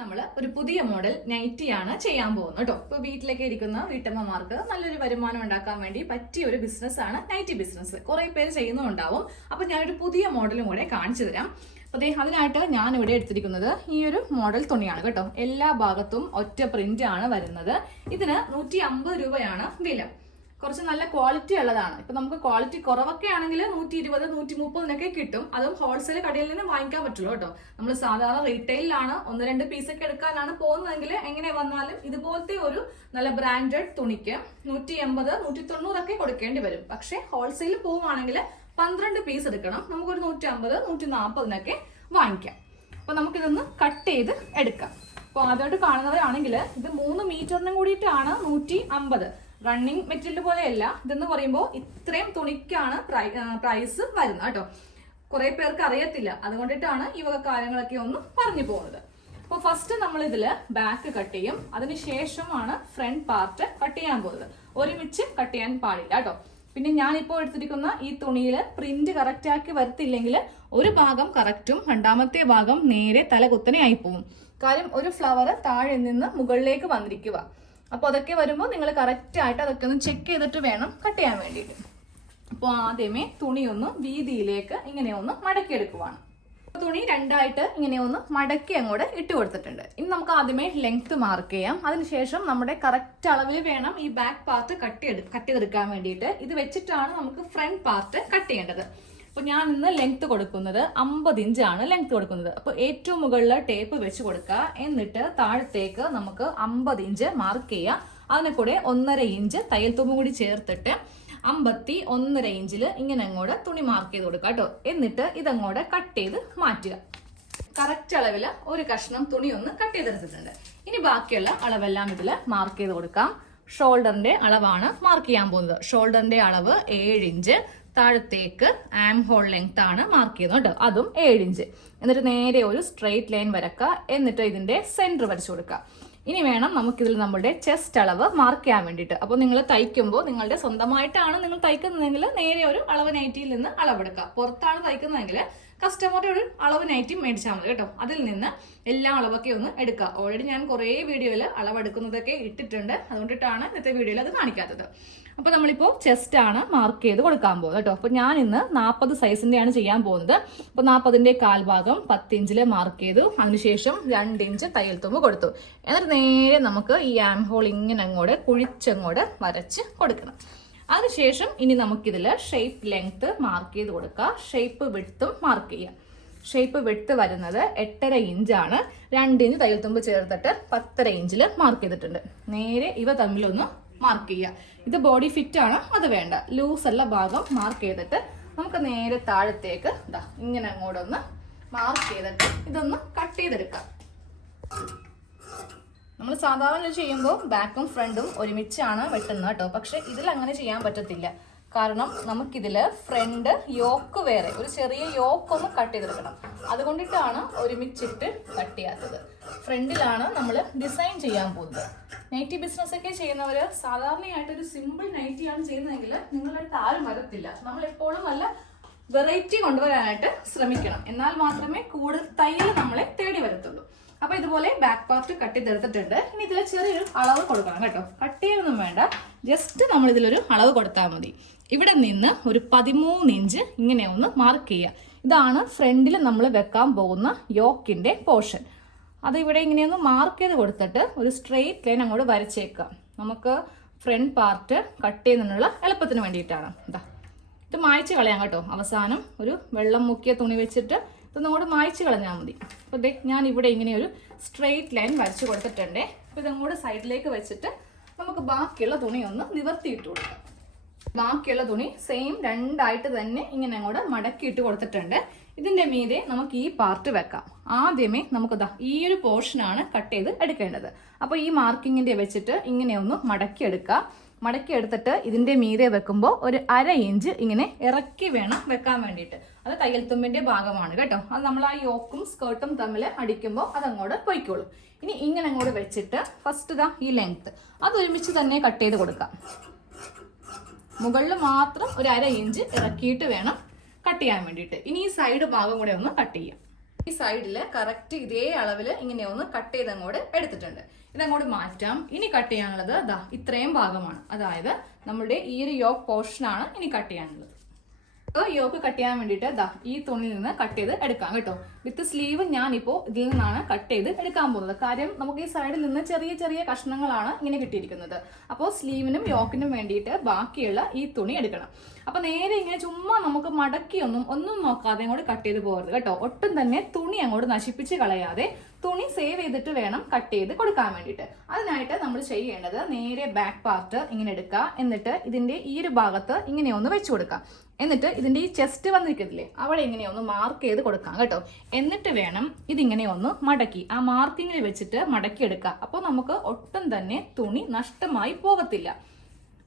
നമ്മൾ ഒരു പുതിയ മോഡൽ നൈറ്റിയാണ് ചെയ്യാൻ പോകുന്നത് കേട്ടോ. ഇപ്പൊ വീട്ടിലേക്ക് ഇരിക്കുന്ന വീട്ടമ്മമാർക്ക് നല്ലൊരു വരുമാനം ഉണ്ടാക്കാൻ വേണ്ടി പറ്റിയ ഒരു ബിസിനസ് ആണ് നൈറ്റി ബിസിനസ്. കുറെ പേര് ചെയ്യുന്നുണ്ടാവും. അപ്പൊ ഞാനൊരു പുതിയ മോഡലും കൂടെ കാണിച്ചു തരാം. അപ്പൊ അതിനായിട്ട് ഞാൻ ഇവിടെ എടുത്തിരിക്കുന്നത് ഈ ഒരു മോഡൽ തുണിയാണ് കേട്ടോ. എല്ലാ ഭാഗത്തും ഒറ്റ പ്രിന്റ് ആണ് വരുന്നത്. ഇതിന് 150 രൂപയാണ് വില. കുറച്ച് നല്ല ക്വാളിറ്റി ഉള്ളതാണ്. ഇപ്പൊ നമുക്ക് ക്വാളിറ്റി കുറവൊക്കെ ആണെങ്കിൽ 120, 130 കിട്ടും. അതും ഹോൾസെയിൽ കടയിൽ നിന്ന് വാങ്ങിക്കാൻ പറ്റുള്ളൂ കേട്ടോ. നമ്മൾ സാധാരണ റീറ്റെയിലാണ് 1-2 പീസൊക്കെ എടുക്കാനാണ് പോകുന്നതെങ്കിൽ എങ്ങനെ വന്നാലും ഇതുപോലത്തെ ഒരു നല്ല ബ്രാൻഡഡ് തുണിക്ക് 180, 190 കൊടുക്കേണ്ടി വരും. പക്ഷെ ഹോൾസെയിൽ പോവുകയാണെങ്കിൽ 12 പീസ് എടുക്കണം. നമുക്കൊരു 150, 140 വാങ്ങിക്കാം. അപ്പൊ നമുക്കിതൊന്ന് കട്ട് ചെയ്ത് എടുക്കാം. അപ്പൊ ആദ്യമായിട്ട് കാണുന്നവരാണെങ്കിൽ ഇത് 3 മീറ്ററിനും കൂടിയിട്ടാണ് 150. റണ്ണിങ് മെറ്റീരിയൽ പോലെയല്ല. ഇതെന്ന് പറയുമ്പോൾ ഇത്രയും തുണിക്കാണ് പ്രൈസ് വരുന്നത് കേട്ടോ. കുറെ പേർക്ക് അറിയത്തില്ല, അതുകൊണ്ടിട്ടാണ് ഈ വക കാര്യങ്ങളൊക്കെ ഒന്ന് പറഞ്ഞു പോകുന്നത്. അപ്പൊ ഫസ്റ്റ് നമ്മൾ ഇതില് ബാക്ക് കട്ട് ചെയ്യും. അതിനുശേഷമാണ് ഫ്രണ്ട് പാർട്ട് കട്ട് ചെയ്യാൻ പോകുന്നത്. ഒരുമിച്ച് കട്ട് ചെയ്യാൻ പാടില്ല കേട്ടോ. പിന്നെ ഞാനിപ്പോ എടുത്തിരിക്കുന്ന ഈ തുണിയില് പ്രിന്റ് കറക്റ്റ് ആക്കി വരത്തില്ലെങ്കിൽ ഒരു ഭാഗം കറക്റ്റും രണ്ടാമത്തെ ഭാഗം നേരെ തലകുത്തനെ ആയി പോകും. കാര്യം ഒരു ഫ്ലവർ താഴെ നിന്ന് മുകളിലേക്ക് വന്നിരിക്കുക. അപ്പൊ അതൊക്കെ വരുമ്പോൾ നിങ്ങൾ കറക്റ്റ് ആയിട്ട് അതൊക്കെ ഒന്ന് ചെക്ക് ചെയ്തിട്ട് വേണം കട്ട് ചെയ്യാൻ വേണ്ടിയിട്ട്. അപ്പോൾ ആദ്യമേ തുണി ഒന്ന് വീതിയിലേക്ക് ഇങ്ങനെ ഒന്ന് മടക്കിയെടുക്കുവാണ്. തുണി രണ്ടായിട്ട് ഇങ്ങനെ ഒന്ന് മടക്കി അങ്ങോട്ട് ഇട്ട് കൊടുത്തിട്ടുണ്ട്. ഇനി നമുക്ക് ആദ്യമേ ലെങ്ത് മാർക്ക് ചെയ്യാം. അതിനുശേഷം നമ്മുടെ കറക്റ്റ് അളവിൽ വേണം ഈ ബാക്ക് പാർട്ട് കട്ട് ചെയ്തെടുക്കാൻ വേണ്ടിയിട്ട്. ഇത് വെച്ചിട്ടാണ് നമുക്ക് ഫ്രണ്ട് പാർട്ട് കട്ട് ചെയ്യേണ്ടത്. അപ്പൊ ഞാൻ ഇന്ന് ലെങ്ത് കൊടുക്കുന്നത് 50 ഇഞ്ചാണ് ലെങ്ത് കൊടുക്കുന്നത്. അപ്പൊ ഏറ്റവും മുകളിൽ ടേപ്പ് വെച്ച് കൊടുക്കുക. എന്നിട്ട് താഴത്തേക്ക് നമുക്ക് 50 ഇഞ്ച് മാർക്ക് ചെയ്യുക. അതിനെ കൂടെ 1.5 ഇഞ്ച് തയ്യൽ തുമ്പും കൂടി ചേർത്തിട്ട് 51.5 ഇഞ്ചിൽ ഇങ്ങനെ അങ്ങോട്ട് തുണി മാർക്ക് ചെയ്ത് കൊടുക്കുക കേട്ടോ. എന്നിട്ട് ഇതങ്ങോട്ട് കട്ട് ചെയ്ത് മാറ്റുക. കറക്റ്റ് അളവില് ഒരു കഷ്ണം തുണി ഒന്ന് കട്ട് ചെയ്തെടുത്തിട്ടുണ്ട്. ഇനി ബാക്കിയുള്ള അളവെല്ലാം ഇതിൽ മാർക്ക് ചെയ്ത് കൊടുക്കാം. ഷോൾഡറിന്റെ അളവാണ് മാർക്ക് ചെയ്യാൻ പോകുന്നത്. ഷോൾഡറിന്റെ അളവ് 7 ഇഞ്ച്. താഴത്തേക്ക് ആം ഹോൾ ലെങ്ത് ആണ് മാർക്ക് ചെയ്യുന്നത് കേട്ടോ. അതും 7 ഇഞ്ച്. എന്നിട്ട് നേരെ ഒരു സ്ട്രെയിറ്റ് ലൈൻ വരക്കുക. എന്നിട്ട് ഇതിന്റെ സെന്റർ വരച്ചു കൊടുക്കുക. ഇനി വേണം നമുക്കിതിൽ നമ്മുടെ ചെസ്റ്റ് അളവ് മാർക്ക് ചെയ്യാൻ വേണ്ടിയിട്ട്. അപ്പോൾ നിങ്ങൾ തയ്ക്കുമ്പോൾ നിങ്ങളുടെ സ്വന്തമായിട്ടാണ് നിങ്ങൾ തയ്ക്കുന്നതെങ്കിൽ നേരെ ഒരു അളവ് നൈറ്റിയിൽ നിന്ന് അളവെടുക്കുക. പുറത്താണ് തയ്ക്കുന്നതെങ്കിൽ കസ്റ്റമറുടെ ഒരു അളവ് നൈറ്റി മേടിച്ചാൽ മതി കേട്ടോ. അതിൽ നിന്ന് എല്ലാ അളവൊക്കെ ഒന്ന് എടുക്കുക. ഓൾറെഡി ഞാൻ കുറേ വീഡിയോയിൽ അളവെടുക്കുന്നതൊക്കെ ഇട്ടിട്ടുണ്ട്. അതുകൊണ്ടിട്ടാണ് ഇന്നത്തെ വീഡിയോയിൽ അത് കാണിക്കാത്തത്. അപ്പൊ നമ്മളിപ്പോ ചെസ്റ്റ് ആണ് മാർക്ക് ചെയ്ത് കൊടുക്കാൻ പോകുന്നത് കേട്ടോ. അപ്പൊ ഞാൻ ഇന്ന് 40 സൈസിന്റെയാണ് ചെയ്യാൻ പോകുന്നത്. അപ്പൊ 40ന്റെ കാൽഭാഗം 10 ഇഞ്ചില് മാർക്ക് ചെയ്തു. അതിനുശേഷം 2 ഇഞ്ച് തയ്യൽ തുമ്പ് കൊടുത്തു. എന്നിട്ട് നേരെ നമുക്ക് ഈ ആം ഹോൾ ഇങ്ങനെ അങ്ങോട്ട് കുഴിച്ചങ്ങോട്ട് വരച്ച് കൊടുക്കണം. അതിനുശേഷം ഇനി നമുക്കിതില് ഷേപ്പ് ലെങ്ത് മാർക്ക് ചെയ്ത് കൊടുക്കുക. ഷേപ്പ് വിഡ്ത്തും മാർക്ക് ചെയ്യുക. ഷേപ്പ് വിഡ്ത്ത് വരുന്നത് 8.5 ഇഞ്ചാണ്. 2 ഇഞ്ച് തയ്യൽ തുമ്പ് ചേർത്തിട്ട് 10.5 ഇഞ്ചിൽ മാർക്ക് ചെയ്തിട്ടുണ്ട്. നേരെ ഇവ തമ്മിലൊന്ന് മാർക്ക് ചെയ്യുക. ഇത് ബോഡി ഫിറ്റ് ആണ്, അത് വേണ്ട. ലൂസ് ഉള്ള ഭാഗം മാർക്ക് ചെയ്തിട്ട് നമുക്ക് നേരെ താഴത്തേക്ക് ഇങ്ങനെ അങ്ങോട്ടൊന്ന് മാർക്ക് ചെയ്തിട്ട് ഇതൊന്ന് കട്ട് ചെയ്തെടുക്കാം. നമ്മൾ സാധാരണ ചെയ്യുമ്പോൾ ബാക്കും ഫ്രണ്ടും ഒരുമിച്ചാണ് വെട്ടുന്നത് കേട്ടോ. പക്ഷെ ഇതിൽ അങ്ങനെ ചെയ്യാൻ പറ്റത്തില്ല. കാരണം നമുക്കിതില് ഫ്രണ്ട് യോക്ക് വേറെ ഒരു ചെറിയ യോക്ക് ഒന്ന് കട്ട് ചെയ്തെടുക്കണം. അതുകൊണ്ടിട്ടാണ് ഒരുമിച്ചിട്ട് കട്ട് ചെയ്യാത്തത്. ഫ്രണ്ടിലാണ് നമ്മൾ ഡിസൈൻ ചെയ്യാൻ പോകുന്നത്. നൈറ്റി ബിസിനസ് ഒക്കെ ചെയ്യുന്നവര് സാധാരണയായിട്ട് ഒരു സിമ്പിൾ നൈറ്റിയാണ് ചെയ്യുന്നതെങ്കിൽ നിങ്ങളുടെ അടുത്ത് ആരും വരത്തില്ല. നമ്മൾ എപ്പോഴും നല്ല വെറൈറ്റി കൊണ്ടുവരാനായിട്ട് ശ്രമിക്കണം. എന്നാൽ മാത്രമേ കൂടുതൽ തയ്യൽ നമ്മളെ തേടി വരത്തുള്ളൂ. അപ്പൊ ഇതുപോലെ ബാക്ക് പാർട്ട് കട്ട് ചെയ്തെടുത്തിട്ടുണ്ട്. ഇനി ഇതിൽ ചെറിയൊരു അളവ് കൊടുക്കണം കേട്ടോ. കട്ട് ചെയ്യൊന്നും വേണ്ട, ജസ്റ്റ് നമ്മൾ ഇതിലൊരു അളവ് കൊടുത്താൽ മതി. ഇവിടെ നിന്ന് ഒരു 13 ഇഞ്ച് ഇങ്ങനെ ഒന്ന് മാർക്ക് ചെയ്യുക. ഇതാണ് ഫ്രണ്ടിൽ നമ്മൾ വെക്കാൻ പോകുന്ന യോക്കിന്റെ പോർഷൻ. അത് ഇവിടെ ഇങ്ങനെയൊന്ന് മാർക്ക് ചെയ്ത് കൊടുത്തിട്ട് ഒരു സ്ട്രെയിറ്റ് ലൈൻ അങ്ങോട്ട് വരച്ചേക്കാം. നമുക്ക് ഫ്രണ്ട് പാർട്ട് കട്ട് ചെയ്യുന്നതിനുള്ള എളുപ്പത്തിന് വേണ്ടിയിട്ടാണ്. ഇത് മായ്ച്ച് കളയാം കേട്ടോ. അവസാനം ഒരു വെള്ളം മുക്കിയ തുണി വെച്ചിട്ട് ഇതൊന്നും കൂടെ മായ്ച്ച് കളഞ്ഞാൽ മതി. അപ്പോൾ ഞാൻ ഇവിടെ ഇങ്ങനെ ഒരു സ്ട്രെയിറ്റ് ലൈൻ വരച്ച് കൊടുത്തിട്ടുണ്ട്. അപ്പോൾ ഇതങ്ങോട്ട് സൈഡിലേക്ക് വെച്ചിട്ട് നമുക്ക് ബാക്കിയുള്ള തുണി ഒന്ന് നിവർത്തിയിട്ട് കൊടുക്കാം. ബാക്കിയുള്ള തുണി സെയിം രണ്ടായിട്ട് തന്നെ ഇങ്ങനെ അങ്ങോട്ട് മടക്കിയിട്ട് കൊടുത്തിട്ടുണ്ട്. ഇതിന്റെ മീതെ നമുക്ക് ഈ പാർട്ട് വെക്കാം. ആദ്യമേ നമുക്ക് ഈ ഒരു പോർഷനാണ് കട്ട് ചെയ്ത് എടുക്കേണ്ടത്. അപ്പൊ ഈ മാർക്കിങ്ങിന്റെ വെച്ചിട്ട് ഇങ്ങനെ ഒന്ന് മടക്കി എടുക്കാം. മടക്കി എടുത്തിട്ട് ഇതിന്റെ മീതെ വെക്കുമ്പോൾ ഒരു 1/2 ഇഞ്ച് ഇങ്ങനെ ഇറക്കി വേണം വെക്കാൻ വേണ്ടിയിട്ട്. അത് തയ്യൽ തുമ്പിന്റെ ഭാഗമാണ് കേട്ടോ. അത് നമ്മൾ ആ യോക്കും സ്കേർട്ടും തമ്മിൽ അടിക്കുമ്പോൾ അതങ്ങോട്ട് പൊയ്ക്കോളും. ഇനി ഇങ്ങനെ അങ്ങോട്ട് വെച്ചിട്ട് ഫസ്റ്റ് ഈ ലെങ്ത് അത് ഒരുമിച്ച് തന്നെ കട്ട് ചെയ്ത് കൊടുക്കാം. മുകളിൽ മാത്രം ഒരു 1/2 ഇഞ്ച് ഇറക്കിയിട്ട് വേണം കട്ട് ചെയ്യാൻ വേണ്ടിയിട്ട്. ഇനി ഈ സൈഡ് ഭാഗം കൂടെ ഒന്ന് കട്ട് ചെയ്യാം. ഈ സൈഡിൽ കറക്റ്റ് ഇതേ അളവിൽ ഇങ്ങനെ ഒന്ന് കട്ട് ചെയ്ത് അങ്ങോട്ട് എടുത്തിട്ടുണ്ട്. ഇതങ്ങോട്ട് മാറ്റാം. ഇനി കട്ട് ചെയ്യാനുള്ളത് ദാ ഇത്രയും ഭാഗമാണ്. അതായത് നമ്മുടെ ഈ ഒരു യോക്ക് പോർഷനാണ് ഇനി കട്ട് ചെയ്യാനുള്ളത്. യോക്ക് കട്ട് ചെയ്യാൻ വേണ്ടിയിട്ട് ദാ ഈ തുണിയിൽ നിന്ന് കട്ട് ചെയ്ത് എടുക്കാം കേട്ടോ. വിത്ത് സ്ലീവ് ഞാനിപ്പോൾ ഇതിൽ നിന്നാണ് കട്ട് ചെയ്ത് എടുക്കാൻ പോകുന്നത്. കാര്യം നമുക്ക് ഈ സൈഡിൽ നിന്ന് ചെറിയ ചെറിയ കഷ്ണങ്ങളാണ് ഇങ്ങനെ കിട്ടിയിരിക്കുന്നത്. അപ്പോൾ സ്ലീവിനും യോക്കിനും വേണ്ടിയിട്ട് ബാക്കിയുള്ള ഈ തുണി എടുക്കണം. അപ്പൊ നേരെ ഇങ്ങനെ ചുമ്മാ നമുക്ക് മടക്കി ഒന്നും നോക്കാതെ അങ്ങോട്ട് കട്ട് ചെയ്ത് പോകരുത് കേട്ടോ. ഒട്ടും തന്നെ തുണി അങ്ങോട്ട് നശിപ്പിച്ച് കളയാതെ തുണി സേവ് ചെയ്തിട്ട് വേണം കട്ട് ചെയ്ത് കൊടുക്കാൻ വേണ്ടിയിട്ട്. അതിനായിട്ട് നമ്മൾ ചെയ്യേണ്ടത് നേരെ ബാക്ക് പാർട്ട് ഇങ്ങനെ എടുക്കുക. എന്നിട്ട് ഇതിന്റെ ഈ ഒരു ഭാഗത്ത് ഇങ്ങനെ ഒന്ന് വെച്ചു കൊടുക്കാം. എന്നിട്ട് ഇതിന്റെ ഈ ചെസ്റ്റ് വന്നിരിക്കത്തില്ലേ അവിടെ ഇങ്ങനെ ഒന്ന് മാർക്ക് ചെയ്ത് കൊടുക്കാം കേട്ടോ. എന്നിട്ട് വേണം ഇതിങ്ങനെ ഒന്ന് മടക്കി ആ മാർക്കിങ്ങിൽ വെച്ചിട്ട് മടക്കി എടുക്കുക. അപ്പോൾ നമുക്ക് ഒട്ടും തന്നെ തുണി നഷ്ടമായി പോകത്തില്ല.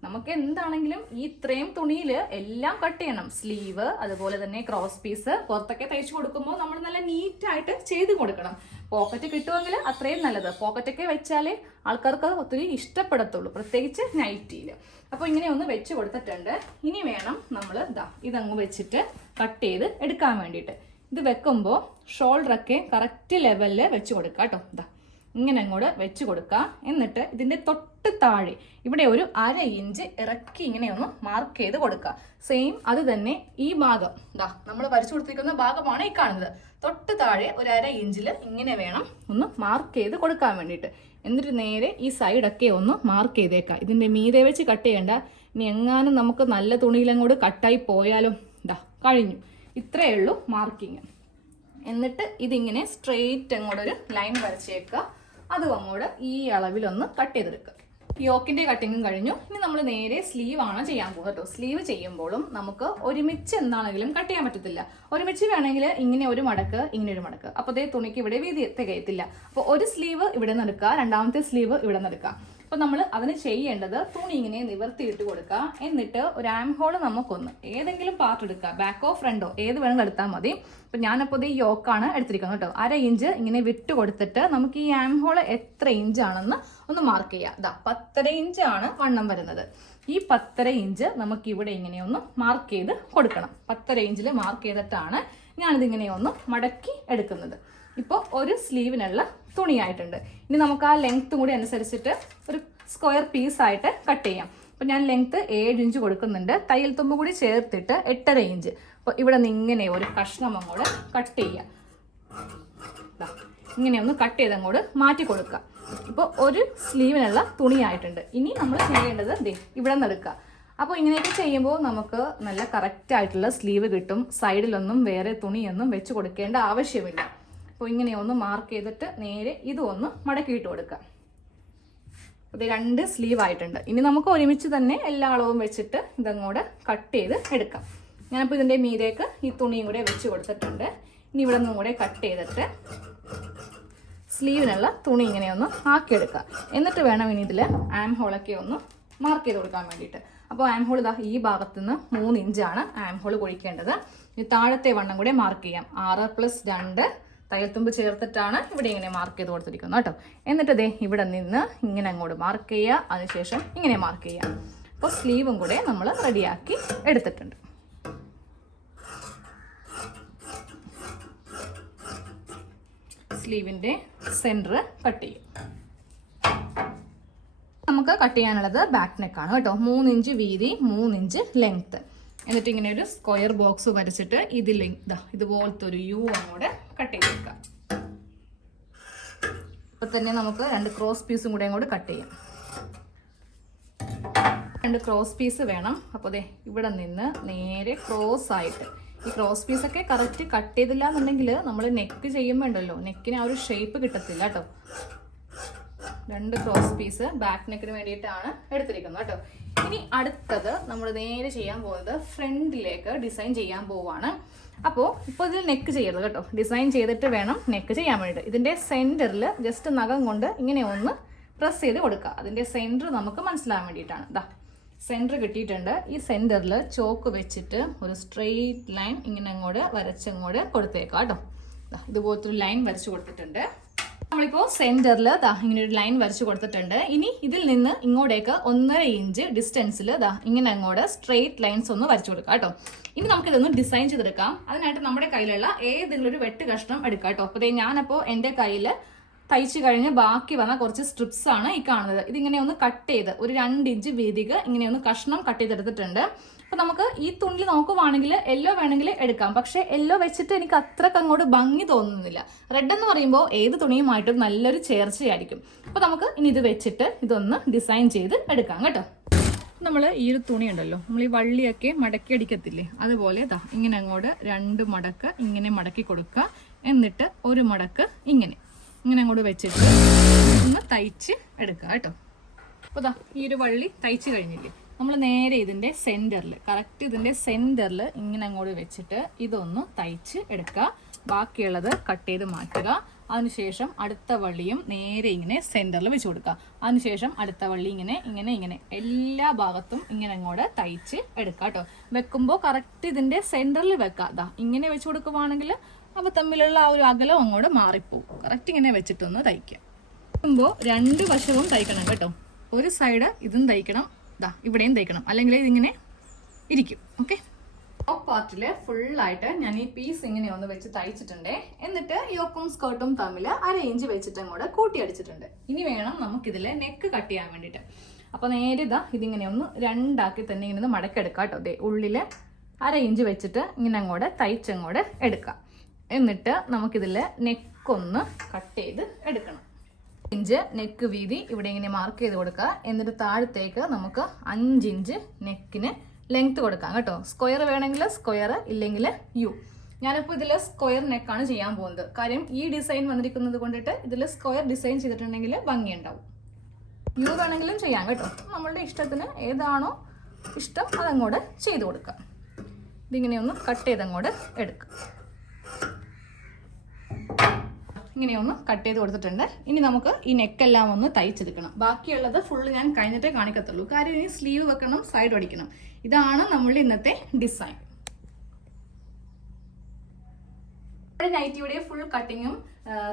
നമുക്ക് എന്താണെങ്കിലും ഈ ഇത്രയും തുണിയിൽ എല്ലാം കട്ട് ചെയ്യണം. സ്ലീവ്, അതുപോലെ തന്നെ ക്രോസ് പീസ് പുറത്തൊക്കെ തയ്ച്ചു കൊടുക്കുമ്പോൾ നമ്മൾ നല്ല നീറ്റായിട്ട് ചെയ്ത് കൊടുക്കണം. പോക്കറ്റ് കിട്ടുമെങ്കിൽ അത്രയും നല്ലത്. പോക്കറ്റൊക്കെ വെച്ചാലേ ആൾക്കാർക്ക് ഒത്തിരി ഇഷ്ടപ്പെടത്തുള്ളൂ, പ്രത്യേകിച്ച് നൈറ്റിയിൽ. അപ്പോൾ ഇങ്ങനെ ഒന്ന് വെച്ച് കൊടുത്തിട്ടുണ്ട്. ഇനി വേണം നമ്മൾ ഇതങ്ങ് വെച്ചിട്ട് കട്ട് ചെയ്ത് എടുക്കാൻ വേണ്ടിയിട്ട്. ഇത് വെക്കുമ്പോൾ ഷോൾഡറൊക്കെ കറക്റ്റ് ലെവലിൽ വെച്ച് കൊടുക്കുക കേട്ടോ. ഇങ്ങനെ അങ്ങോട്ട് വെച്ച് കൊടുക്കുക. എന്നിട്ട് ഇതിന്റെ തൊട്ട് താഴെ ഇവിടെ ഒരു 1/2 ഇഞ്ച് ഇറക്കി ഇങ്ങനെ ഒന്ന് മാർക്ക് ചെയ്ത് കൊടുക്കുക. സെയിം അത് തന്നെ ഈ ഭാഗം നമ്മൾ വരച്ചു കൊടുത്തിരിക്കുന്ന ഭാഗമാണ് ഈ കാണുന്നത്. തൊട്ട് താഴെ ഒരു 1/2 ഇഞ്ചിൽ ഇങ്ങനെ വേണം ഒന്ന് മാർക്ക് ചെയ്ത് കൊടുക്കാൻ വേണ്ടിയിട്ട്. എന്നിട്ട് നേരെ ഈ സൈഡൊക്കെ ഒന്ന് മാർക്ക് ചെയ്തേക്കാം. ഇതിന്റെ മീതെ വെച്ച് കട്ട് ചെയ്യണ്ട. ഇനി എങ്ങാനും നമുക്ക് നല്ല തുണിയിലങ്ങോട്ട് കട്ടായി പോയാലും കഴിഞ്ഞു. ഇത്രയേ ഉള്ളൂ മാർക്കിങ്. എന്നിട്ട് ഇതിങ്ങനെ സ്ട്രെയിറ്റ് അങ്ങോട്ടൊരു ലൈൻ വരച്ചേക്കുക. അതും അങ്ങോട്ട് ഈ അളവിലൊന്ന് കട്ട് ചെയ്തെടുക്കുക. യോക്കിന്റെ കട്ടിങ്ങും കഴിഞ്ഞു. ഇനി നമ്മൾ നേരെ സ്ലീവ് ആണ് ചെയ്യാൻ പോകുന്നത് കേട്ടോ. സ്ലീവ് ചെയ്യുമ്പോഴും നമുക്ക് ഒരുമിച്ച് എന്താണെങ്കിലും കട്ട് ചെയ്യാൻ പറ്റത്തില്ല. ഒരുമിച്ച് വേണമെങ്കിൽ ഇങ്ങനെ ഒരു മടക്ക്, ഇങ്ങനെ ഒരു മടക്ക്. അപ്പോൾ അതേ തുണിക്ക് ഇവിടെ വീതി തികയത്തില്ല. അപ്പോൾ ഒരു സ്ലീവ് ഇവിടെ നിന്ന് എടുക്കുക, രണ്ടാമത്തെ സ്ലീവ് ഇവിടെ നിന്ന് എടുക്കുക. അപ്പൊ നമ്മൾ അതിന് ചെയ്യേണ്ടത് തുണി ഇങ്ങനെ നിവർത്തിയിട്ട് കൊടുക്കുക. എന്നിട്ട് ഒരു ആം ഹോൾ നമുക്കൊന്ന് ഏതെങ്കിലും പാർട്ട് എടുക്കുക, ബാക്കോ ഫ്രണ്ടോ ഏത് വേണമെങ്കിലും എടുത്താൽ മതി. അപ്പൊ ഞാനപ്പോൾ ഈ യോക്കാണ് എടുത്തിരിക്കുന്നത് കേട്ടോ. 1/2 ഇഞ്ച് ഇങ്ങനെ വിട്ട് കൊടുത്തിട്ട് നമുക്ക് ഈ ആം ഹോൾ എത്ര ഇഞ്ചാണെന്ന് ഒന്ന് മാർക്ക് ചെയ്യാം. 10.5 ഇഞ്ചാണ് വണ്ണം വരുന്നത്. ഈ 10.5 ഇഞ്ച് നമുക്ക് ഇവിടെ ഇങ്ങനെ ഒന്ന് മാർക്ക് ചെയ്ത് കൊടുക്കണം. 10.5 ഇഞ്ചിൽ മാർക്ക് ചെയ്തിട്ടാണ് ഞാനിതിങ്ങനെ ഒന്ന് മടക്കി എടുക്കുന്നത്. ഇപ്പോൾ ഒരു സ്ലീവിനുള്ള തുണിയായിട്ടുണ്ട്. ഇനി നമുക്ക് ആ ലെങ്ത്തും കൂടി അനുസരിച്ചിട്ട് ഒരു സ്ക്വയർ പീസായിട്ട് കട്ട് ചെയ്യാം. അപ്പോൾ ഞാൻ ലെങ്ത്ത് 7 ഇഞ്ച് കൊടുക്കുന്നുണ്ട്. തയ്യൽ തുമ്പ് കൂടി ചേർത്തിട്ട് 8.5 ഇഞ്ച്. അപ്പോൾ ഇവിടെ നിന്ന് ഇങ്ങനെ ഒരു കഷ്ണം അങ്ങോട്ട് കട്ട് ചെയ്യുക. ഇങ്ങനെ ഒന്ന് കട്ട് ചെയ്ത് അങ്ങോട്ട് മാറ്റി കൊടുക്കുക. ഇപ്പോൾ ഒരു സ്ലീവിനുള്ള തുണിയായിട്ടുണ്ട്. ഇനി നമ്മൾ ചെയ്യേണ്ടത് ഇവിടെ നിന്ന് എടുക്കുക. അപ്പോൾ ഇങ്ങനെയൊക്കെ ചെയ്യുമ്പോൾ നമുക്ക് നല്ല കറക്റ്റ് ആയിട്ടുള്ള സ്ലീവ് കിട്ടും. സൈഡിലൊന്നും വേറെ തുണിയൊന്നും വെച്ച് കൊടുക്കേണ്ട ആവശ്യമില്ല. അപ്പോൾ ഇങ്ങനെ ഒന്ന് മാർക്ക് ചെയ്തിട്ട് നേരെ ഇതും ഒന്ന് മടക്കിയിട്ട് കൊടുക്കുക. ഇത് 2 സ്ലീവ് ആയിട്ടുണ്ട്. ഇനി നമുക്ക് ഒരുമിച്ച് തന്നെ എല്ലാ അളവും വെച്ചിട്ട് ഇതങ്ങോട്ട് കട്ട് ചെയ്ത് എടുക്കാം. ഞാനിപ്പോൾ ഇതിൻ്റെ മീതേക്ക് ഈ തുണിയും കൂടെ വെച്ച് കൊടുത്തിട്ടുണ്ട്. ഇനി ഇവിടെ നിന്നും കൂടെ കട്ട് ചെയ്തിട്ട് സ്ലീവിനുള്ള തുണി ഇങ്ങനെ ഒന്ന് ആക്കിയെടുക്കുക. എന്നിട്ട് വേണം ഇനി ഇതിൽ ആം ഹോളൊക്കെ ഒന്ന് മാർക്ക് ചെയ്ത് കൊടുക്കാൻ വേണ്ടിയിട്ട്. അപ്പോൾ ആം ഹോൾ ഈ ഭാഗത്ത് നിന്ന് 3 ഇഞ്ചാണ് ആം ഹോൾ കുഴിക്കേണ്ടത്. ഇനി താഴത്തെ വണ്ണം കൂടെ മാർക്ക് ചെയ്യാം. 6+2 തയ്യൽത്തുമ്പ് ചേർത്തിട്ടാണ് ഇവിടെ ഇങ്ങനെ മാർക്ക് ചെയ്ത് കൊടുത്തിരിക്കുന്നത് കേട്ടോ. എന്നിട്ട് ഇവിടെ നിന്ന് ഇങ്ങനെ അങ്ങോട്ട് മാർക്ക് ചെയ്യുക. അതിനുശേഷം ഇങ്ങനെ മാർക്ക് ചെയ്യുക. അപ്പോൾ സ്ലീവും കൂടെ നമ്മൾ റെഡിയാക്കി എടുത്തിട്ടുണ്ട്. സ്ലീവിന്റെ സെന്റർ കട്ട് ചെയ്യും. നമുക്ക് കട്ട് ചെയ്യാനുള്ളത് ബാക്ക് നെക്കാണ് കേട്ടോ. 3 ഇഞ്ച് വീതി, 3 ഇഞ്ച് ലെങ്ത്. എന്നിട്ട് ഇങ്ങനെ ഒരു സ്ക്വയർ ബോക്സ് വരച്ചിട്ട് ഇതിൽ ഇതുപോലത്തെ ഒരു യു അങ്ങോട്ട് കട്ട് ചെയ്ത് വെക്കാം. ഇപ്പൊ തന്നെ നമുക്ക് 2 ക്രോസ് പീസും കൂടെ അങ്ങോട്ട് കട്ട് ചെയ്യാം. 2 ക്രോസ് പീസ് വേണം. അപ്പോൾ ഇവിടെ നിന്ന് നേരെ ക്രോസ് ആയിട്ട് ഈ ക്രോസ് പീസൊക്കെ കറക്റ്റ് കട്ട് ചെയ്തില്ല എന്നുണ്ടെങ്കിൽ നമ്മൾ നെക്ക് ചെയ്യുമ്പോൾ ഉണ്ടല്ലോ, നെക്കിന് ആ ഒരു ഷേപ്പ് കിട്ടത്തില്ല കേട്ടോ. 2 ക്രോസ് പീസ് ബാക്ക് നെക്കിന് വേണ്ടിയിട്ടാണ് എടുത്തിരിക്കുന്നത് കേട്ടോ. ഇനി അടുത്തത് നമ്മൾ നേരെ ചെയ്യാൻ പോകുന്നത് ഫ്രണ്ടിലേക്ക് ഡിസൈൻ ചെയ്യാൻ പോവാണ്. അപ്പോൾ ഇപ്പോൾ ഇതിൽ നെക്ക് ചെയ്യരുത് കേട്ടോ. ഡിസൈൻ ചെയ്തിട്ട് വേണം നെക്ക് ചെയ്യാൻ വേണ്ടിയിട്ട്. ഇതിൻ്റെ സെൻറ്ററിൽ ജസ്റ്റ് നഖം കൊണ്ട് ഇങ്ങനെ ഒന്ന് പ്രസ് ചെയ്ത് കൊടുക്കുക. അതിൻ്റെ സെൻറ്റർ നമുക്ക് മനസ്സിലാകാൻ വേണ്ടിയിട്ടാണ്. സെൻറ്റർ കിട്ടിയിട്ടുണ്ട്. ഈ സെൻറ്ററിൽ ചോക്ക് വെച്ചിട്ട് ഒരു സ്ട്രെയിറ്റ് ലൈൻ ഇങ്ങനെ അങ്ങോട്ട് വരച്ചങ്ങോട്ട് കൊടുത്തേക്കാം കേട്ടോ. ഇതുപോലത്തെ ഒരു ലൈൻ വരച്ചു കൊടുത്തിട്ടുണ്ട്. നമ്മളിപ്പോ സെന്ററിൽ ഇങ്ങനെ ഒരു ലൈൻ വരച്ചു കൊടുത്തിട്ടുണ്ട്. ഇനി ഇതിൽ നിന്ന് ഇങ്ങോട്ടേക്ക് 1.5 ഇഞ്ച് ഡിസ്റ്റൻസിൽ ഇങ്ങനെ അങ്ങോട്ട് സ്ട്രെയിറ്റ് ലൈൻസ് ഒന്ന് വരച്ചു കൊടുക്കാം കേട്ടോ. ഇനി നമുക്കിതൊന്ന് ഡിസൈൻ ചെയ്തെടുക്കാം. അതിനായിട്ട് നമ്മുടെ കയ്യിലുള്ള ഏതെങ്കിലും ഒരു വെട്ട് കഷ്ണം എടുക്കാം കേട്ടോ. അപ്പോൾ ഞാനപ്പോ എന്റെ കയ്യിൽ തയ്ച്ചു കഴിഞ്ഞ് ബാക്കി വന്ന കുറച്ച് സ്ട്രിപ്സ് ആണ് ഈ കാണുന്നത്. ഇതിങ്ങനെ ഒന്ന് കട്ട് ചെയ്ത് ഒരു 2 ഇഞ്ച് വീതിക്ക് ഇങ്ങനെ ഒന്ന് കഷ്ണം കട്ട് ചെയ്തെടുത്തിട്ടുണ്ട്. അപ്പൊ നമുക്ക് ഈ തുണിയിൽ നോക്കുവാണെങ്കിൽ യെല്ലോ വേണമെങ്കിൽ എടുക്കാം. പക്ഷെ യെല്ലോ വെച്ചിട്ട് എനിക്ക് അത്രക്ക് അങ്ങോട്ട് ഭംഗി തോന്നുന്നില്ല. റെഡ് എന്ന് പറയുമ്പോൾ ഏത് തുണിയുമായിട്ടും നല്ലൊരു ചേർച്ചയായിരിക്കും. അപ്പൊ നമുക്ക് ഇനി ഇത് വെച്ചിട്ട് ഇതൊന്ന് ഡിസൈൻ ചെയ്ത് എടുക്കാം കേട്ടോ. നമ്മൾ ഈ ഒരു തുണി ഉണ്ടല്ലോ, നമ്മൾ ഈ വള്ളിയൊക്കെ മടക്കി അടിക്കത്തില്ലേ, അതുപോലെ ഇങ്ങനെ അങ്ങോട്ട് 2 മടക്ക് ഇങ്ങനെ മടക്കി കൊടുക്കുക. എന്നിട്ട് ഒരു മടക്ക് ഇങ്ങനെ അങ്ങോട്ട് വെച്ചിട്ട് ഒന്ന് തയ്ച്ച് എടുക്കുക കേട്ടോ. അപ്പോൾ ഈ ഒരു വള്ളി തയ്ച്ച് കഴിഞ്ഞില്ലേ, നമ്മൾ നേരെ ഇതിൻ്റെ സെൻറ്ററിൽ കറക്റ്റ് ഇതിൻ്റെ സെൻറ്ററിൽ ഇങ്ങനെ അങ്ങോട്ട് വെച്ചിട്ട് ഇതൊന്ന് തയ്ച്ച് എടുക്കുക. ബാക്കിയുള്ളത് കട്ട് ചെയ്ത് മാറ്റുക. അതിനുശേഷം അടുത്ത വള്ളിയും നേരെ ഇങ്ങനെ സെൻറ്ററിൽ വെച്ച് കൊടുക്കുക. അതിനുശേഷം അടുത്ത വള്ളി ഇങ്ങനെ എല്ലാ ഭാഗത്തും ഇങ്ങനെ അങ്ങോട്ട് തയ്ച്ച് എടുക്കുക കേട്ടോ. വെക്കുമ്പോൾ കറക്റ്റ് ഇതിൻ്റെ സെൻറ്ററിൽ വെക്കുക. ഇങ്ങനെ വെച്ച് കൊടുക്കുവാണെങ്കിൽ അവ തമ്മിലുള്ള ആ ഒരു അകലം അങ്ങോട്ട് മാറിപ്പോവും. കറക്റ്റ് ഇങ്ങനെ വെച്ചിട്ടൊന്ന് തയ്ക്കുക. വെക്കുമ്പോൾ 2 വശവും തയ്ക്കണം കേട്ടോ. ഒരു സൈഡ് ഇതും തയ്ക്കണം, ഇവിടെയും തയ്ക്കണം, അല്ലെങ്കിൽ ഇതിങ്ങനെ ഇരിക്കും. ഓക്കെ, ടോപ്പ് പാർട്ടിൽ ഫുള്ളായിട്ട് ഞാൻ ഈ പീസ് ഇങ്ങനെ ഒന്ന് വെച്ച് തയ്ച്ചിട്ടുണ്ട്. എന്നിട്ട് യോക്കും സ്കേർട്ടും തമ്മിൽ 1/2 ഇഞ്ച് വെച്ചിട്ട് അങ്ങോട്ട് കൂട്ടി അടിച്ചിട്ടുണ്ട്. ഇനി വേണം നമുക്കിതിൽ നെക്ക് കട്ട് ചെയ്യാൻ വേണ്ടിയിട്ട്. അപ്പോൾ നേരെ ഇതിങ്ങനെ ഒന്ന് 2 ആക്കി തന്നെ ഇങ്ങനെ ഒന്ന് മടക്കെടുക്കാം കേട്ടോ. ഉള്ളിൽ 1/2 ഇഞ്ച് വെച്ചിട്ട് ഇങ്ങനെ അങ്ങോട്ട് തയ്ച്ചങ്ങോട്ട് എടുക്കാം. എന്നിട്ട് നമുക്കിതിൽ നെക്കൊന്ന് കട്ട് ചെയ്ത് എടുക്കണം. 5 ഇഞ്ച് നെക്ക് വീതി ഇവിടെ ഇങ്ങനെ മാർക്ക് ചെയ്ത് കൊടുക്കുക. എന്നിട്ട് താഴത്തേക്ക് നമുക്ക് 5 ഇഞ്ച് നെക്കിന് ലെങ്ത് കൊടുക്കാം കേട്ടോ. സ്ക്വയർ വേണമെങ്കിൽ സ്ക്വയർ, ഇല്ലെങ്കിൽ യു. ഞാനിപ്പോൾ ഇതിൽ സ്ക്വയർ നെക്കാണ് ചെയ്യാൻ പോകുന്നത്. കാര്യം ഈ ഡിസൈൻ വന്നിരിക്കുന്നത് കൊണ്ടിട്ട് ഇതിൽ സ്ക്വയർ ഡിസൈൻ ചെയ്തിട്ടുണ്ടെങ്കിൽ ഭംഗിയുണ്ടാവും. യു വേണമെങ്കിലും ചെയ്യാം കേട്ടോ. നമ്മളുടെ ഇഷ്ടത്തിന് ഏതാണോ ഇഷ്ടം അതങ്ങോട്ട് ചെയ്ത് കൊടുക്കാം. ഇതിങ്ങനെ ഒന്ന് കട്ട് ചെയ്തങ്ങോട്ട് എടുക്കുക. ഇങ്ങനെയൊന്ന് കട്ട് ചെയ്ത് കൊടുത്തിട്ടുണ്ട്. ഇനി നമുക്ക് ഈ നെക്കെല്ലാം ഒന്ന് തയ്ച്ചെടുക്കണം. ബാക്കിയുള്ളത് ഫുള്ള് ഞാൻ കഴിഞ്ഞിട്ടേ കാണിക്കത്തുള്ളൂ. കാര്യം ഇനി സ്ലീവ് വെക്കണം, സൈഡ് അടിക്കണം. ഇതാണ് നമ്മളുടെ ഇന്നത്തെ ഡിസൈൻ. നൈറ്റിയുടെ ഫുൾ കട്ടിങ്ങും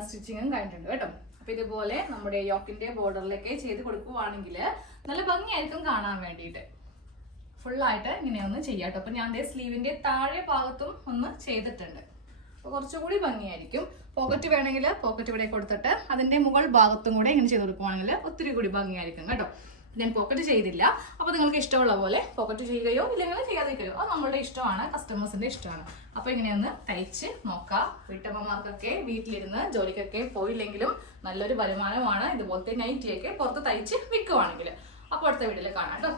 സ്റ്റിച്ചിങ്ങും കഴിഞ്ഞിട്ടുണ്ട് കേട്ടോ. അപ്പൊ ഇതുപോലെ നമ്മുടെ യോക്കിന്റെ ബോർഡറിലൊക്കെ ചെയ്ത് കൊടുക്കുവാണെങ്കിൽ നല്ല ഭംഗിയായിരിക്കും കാണാൻ വേണ്ടിയിട്ട്. ഫുള്ളായിട്ട് ഇങ്ങനെയൊന്ന് ചെയ്യാം കേട്ടോ. അപ്പൊ ഞാൻ സ്ലീവിന്റെ താഴെ ഭാഗത്തും ഒന്ന് ചെയ്തിട്ടുണ്ട്. അപ്പോൾ കുറച്ചുകൂടി ഭംഗിയായിരിക്കും. പോക്കറ്റ് വേണമെങ്കിൽ പോക്കറ്റ് ഇവിടെ കൊടുത്തിട്ട് അതിന്റെ മുകൾ ഭാഗത്തും കൂടെ ഇങ്ങനെ ചെയ്ത് കൊടുക്കുവാണെങ്കിൽ ഒത്തിരി കൂടി ഭംഗിയായിരിക്കും കേട്ടോ. ഞാൻ പോക്കറ്റ് ചെയ്തില്ല. അപ്പോൾ നിങ്ങൾക്ക് ഇഷ്ടമുള്ള പോലെ പോക്കറ്റ് ചെയ്യുകയോ ഇല്ലെങ്കിൽ ചെയ്യാതിരിക്കുകയോ അത് നമ്മളുടെ ഇഷ്ടമാണ്, കസ്റ്റമേഴ്സിന്റെ ഇഷ്ടമാണ്. അപ്പോൾ ഇങ്ങനെയൊന്ന് തയ്ച്ച് നോക്കാം. വീട്ടമ്മമാർക്കൊക്കെ വീട്ടിലിരുന്ന് ജോലിക്കൊക്കെ പോയില്ലെങ്കിലും നല്ലൊരു വരുമാനമാണ് ഇതുപോലത്തെ നൈറ്റിയൊക്കെ പുറത്ത് തയ്ച്ച് വിൽക്കുവാണെങ്കിൽ. അപ്പോൾ അടുത്ത വീഡിയോയിൽ കാണാം കേട്ടോ.